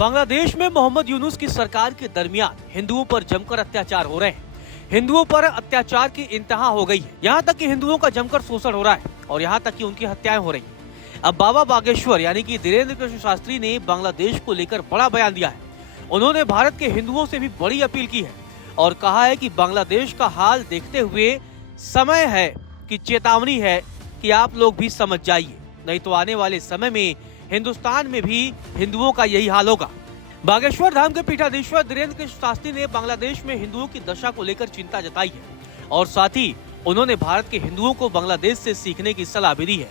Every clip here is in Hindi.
बांग्लादेश में मोहम्मद यूनुस की सरकार के दरमियान हिंदुओं पर जमकर अत्याचार हो रहे हैं। हिंदुओं पर अत्याचार की इंतहा हो गई है। यहाँ तक कि हिंदुओं का जमकर शोषण हो रहा है और यहाँ तक कि उनकी हत्याएं हो रही हैं। अब बाबा बागेश्वर यानी कि धीरेन्द्र कृष्ण शास्त्री ने बांग्लादेश को लेकर बड़ा बयान दिया है। उन्होंने भारत के हिंदुओं से भी बड़ी अपील की है और कहा है कि बांग्लादेश का हाल देखते हुए समय है कि चेतावनी है कि आप लोग भी समझ जाइए, नहीं तो आने वाले समय में हिंदुस्तान में भी हिंदुओं का यही हाल होगा। बागेश्वर धाम के पीठाधीश्वर धीरेन्द्र कृष्ण शास्त्री ने बांग्लादेश में हिंदुओं की दशा को लेकर चिंता जताई है और साथ ही उन्होंने भारत के हिंदुओं को बांग्लादेश से सीखने की सलाह भी दी है।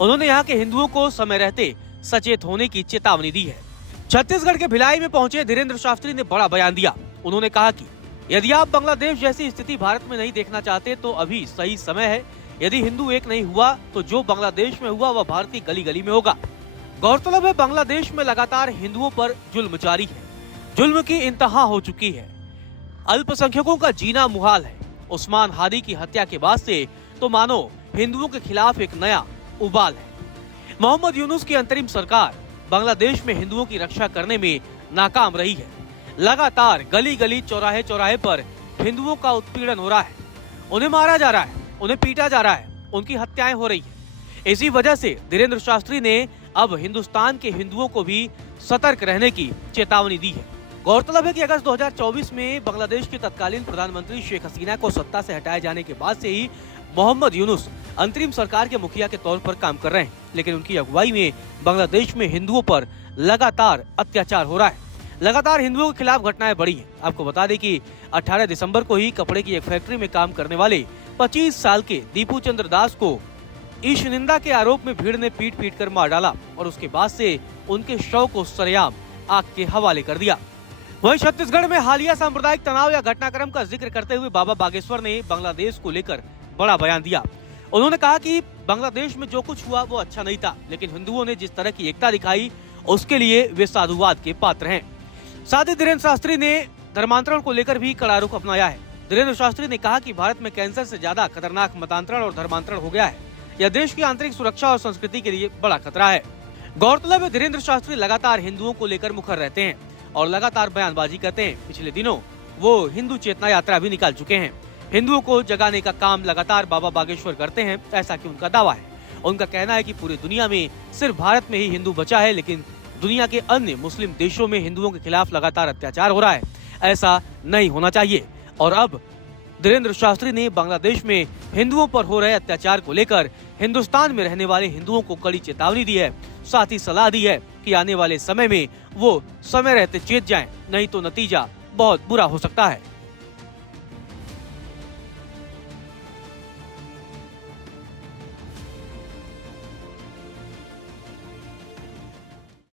उन्होंने यहाँ के हिंदुओं को समय रहते सचेत होने की चेतावनी दी है। छत्तीसगढ़ के भिलाई में पहुंचे धीरेन्द्र शास्त्री ने बड़ा बयान दिया। उन्होंने कहा कि यदि आप बांग्लादेश जैसी स्थिति भारत में नहीं देखना चाहते तो अभी सही समय है। यदि हिंदू एक नहीं हुआ तो जो बांग्लादेश में हुआ वह भारतीय गली गली में होगा। गौरतलब है बांग्लादेश में लगातार हिंदुओं पर जुल्म जारी है। जुल्म की इंतहा हो चुकी है। अल्पसंख्यकों का जीना मुहाल है। उस्मान हादी की हत्या के बाद से तो मानो हिंदुओं के खिलाफ एक नया उबाल है। मोहम्मद यूनुस की अंतरिम सरकार बांग्लादेश में हिंदुओं की रक्षा करने में नाकाम रही है। लगातार गली गली चौराहे चौराहे पर हिंदुओं का उत्पीड़न हो रहा है। उन्हें मारा जा रहा है, उन्हें पीटा जा रहा है, उनकी हत्याएं हो रही है। इसी वजह से धीरेन्द्र शास्त्री ने अब हिंदुस्तान के हिंदुओं को भी सतर्क रहने की चेतावनी दी है। गौरतलब है कि अगस्त 2024 में बांग्लादेश की तत्कालीन प्रधानमंत्री शेख हसीना को सत्ता से हटाए जाने के बाद से ही मोहम्मद यूनुस अंतरिम सरकार के मुखिया के तौर पर काम कर रहे हैं, लेकिन उनकी अगुवाई में बांग्लादेश में हिंदुओं पर लगातार अत्याचार हो रहा है। लगातार हिंदुओं के खिलाफ घटनाएं बढ़ी हैं। आपको बता दें कि 18 दिसंबर को ही कपड़े की एक फैक्ट्री में काम करने वाले 25 साल के दीपू चंद्र दास को ईशनिंदा के आरोप में भीड़ ने पीट पीट कर मार डाला और उसके बाद से उनके शव को सरेआम आग के हवाले कर दिया। वहीं छत्तीसगढ़ में हालिया सांप्रदायिक तनाव या घटनाक्रम का जिक्र करते हुए बाबा बागेश्वर ने बांग्लादेश को लेकर बड़ा बयान दिया। उन्होंने कहा कि बांग्लादेश में जो कुछ हुआ वो अच्छा नहीं था, लेकिन हिंदुओं ने जिस तरह की एकता दिखाई उसके लिए वे साधुवाद के पात्र हैं। साथ ही धीरेन्द्र शास्त्री ने धर्मांतरण को लेकर भी कड़ा रुख अपनाया है। धीरेन्द्र शास्त्री ने कहा कि भारत में कैंसर से ज्यादा खतरनाक मतांतरण और धर्मांतरण हो गया है। यह देश की आंतरिक सुरक्षा और संस्कृति के लिए बड़ा खतरा है। गौरतलब है धीरेन्द्र शास्त्री लगातार हिंदुओं को लेकर मुखर रहते हैं और लगातार बयानबाजी करते हैं। पिछले दिनों वो हिंदू चेतना यात्रा भी निकाल चुके हैं। हिंदुओं को जगाने का काम लगातार बाबा बागेश्वर करते हैं, ऐसा कि उनका दावा है। उनका कहना है कि पूरी दुनिया में सिर्फ भारत में ही हिंदू बचा है, लेकिन दुनिया के अन्य मुस्लिम देशों में हिंदुओं के खिलाफ लगातार अत्याचार हो रहा है। ऐसा नहीं होना चाहिए। और अब धीरेन्द्र शास्त्री ने बांग्लादेश में हिंदुओं पर हो रहे अत्याचार को लेकर हिंदुस्तान में रहने वाले हिंदुओं को कड़ी चेतावनी दी है। साथ ही सलाह दी है कि आने वाले समय में वो समय रहते चेत जाएं, नहीं तो नतीजा बहुत बुरा हो सकता है।